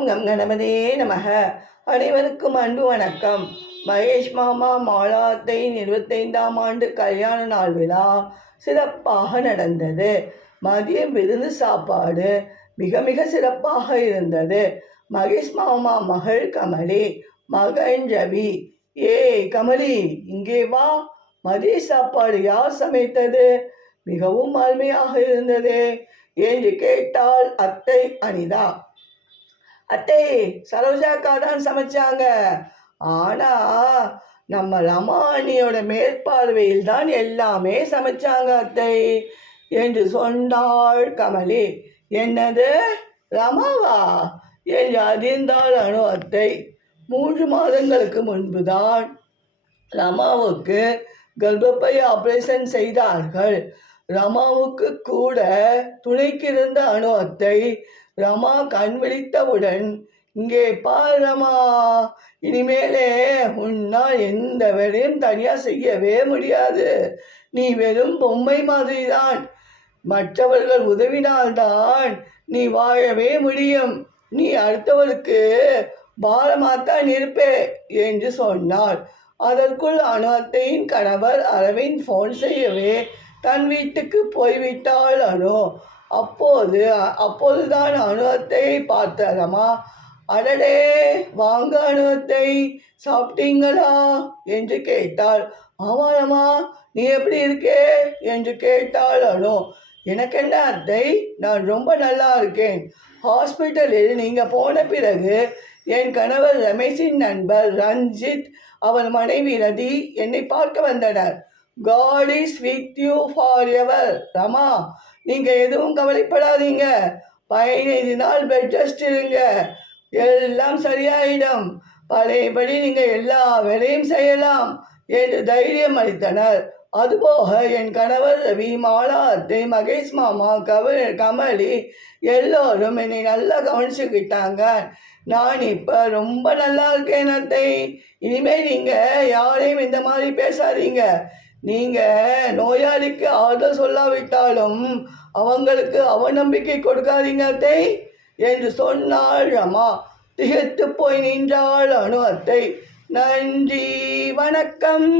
ஓம் come கணபதே நமக. அனைவருக்கும் அன்பு வணக்கம். மகேஷ் மாமா மாலாத்தின் 25ஆம் ஆண்டு கல்யாண நாள் விழா சிறப்பாக நடந்தது. மதியம் விருந்து சாப்பாடு மிக மிக சிறப்பாக இருந்தது. மகேஷ் மாமா மகள் கமலி, மகன் ரவி, ஏய் கமலி இங்கே வா, மதிய சாப்பாடு யார் சமைத்தது? மிகவும் அருமையாக இருந்தது என்று கேட்டாள் அத்தை அனிதா. அத்தை, சரோஜாக்கா தான் சமைச்சாங்க. ஆனா நம்ம ரமா அண்ணியோட மேற்பார்வையில் தான் எல்லாமே சமைச்சாங்க அத்தை என்று சொன்னாள் கமலி. என்னது, ரமாவா என்று அதிர்ந்தாள் அனு அத்தை. 3 மாதங்களுக்கு முன்புதான் ரமாவுக்கு கர்ப்பப்பை ஆபரேஷன் செய்தார்கள். ரமாவுக்கு கூட துணைக்கிருந்த அனு அத்தை ரமா கண் விழித்தவுடன், இங்கே பார் ரமா, இனிமேலே உன்னால் எந்த வேலையும் தனியாக செய்யவே முடியாது. நீ வெறும் பொம்மை மாதிரிதான். மற்றவர்கள் உதவினால்தான் நீ வாழவே முடியும். நீ அடுத்தவருக்கு பாரமாத்தான் இருப்பே என்று சொன்னார். அதற்குள் அனு அத்தையின் கணவர் அரவிந்த் ஃபோன் செய்யவே தன் வீட்டுக்கு போய்விட்டாள் அனு. அப்போதுதான் அனு அத்தையை பார்த்த ரமா, அடடே வாங்க அனு அத்தை, சாப்பிட்டீங்களா என்று கேட்டாள். ஆமாம் ரமா, நீ எப்படி இருக்கே என்று கேட்டாள் அனு. எனக்கென்ன அத்தை, நான் ரொம்ப நல்லா இருக்கேன். ஹாஸ்பிட்டலில் நீங்கள் போன பிறகு என் கணவர் ரமேஷின் நண்பர் ரஞ்சித், அவர் மனைவி ரதி என்னை பார்க்க வந்தனர். God is with you forever. Rama, நீங்கள் எதுவும் கவலைப்படாதீங்க. 15 நாள் பெட் ரெஸ்ட் இருங்க, எல்லாம் சரியாயிடும். பழையபடி நீங்கள் எல்லா வேலையும் செய்யலாம் என்று தைரியம் அளித்தனர். அதுபோக என் கணவர் ரவி, மாலா அத்தை, மகேஷ் மாமா, கமலி எல்லோரும் என்னை நல்லா கவனிச்சுக்கிட்டாங்க. நான் இப்போ ரொம்ப நல்லா இருக்கேன் அத்தை. இனிமேல் நீங்கள் யாரையும் இந்த மாதிரி பேசாதீங்க. நீங்கள் நோயாளிக்கு ஆறுதல் சொல்லாவிட்டாலும் அவங்களுக்கு அவநம்பிக்கை கொடுக்காதீங்க அத்தை என்று சொன்னாள் ரமா. திகைத்து போய் நின்றாள் அனு அத்தை. நன்றி, வணக்கம்.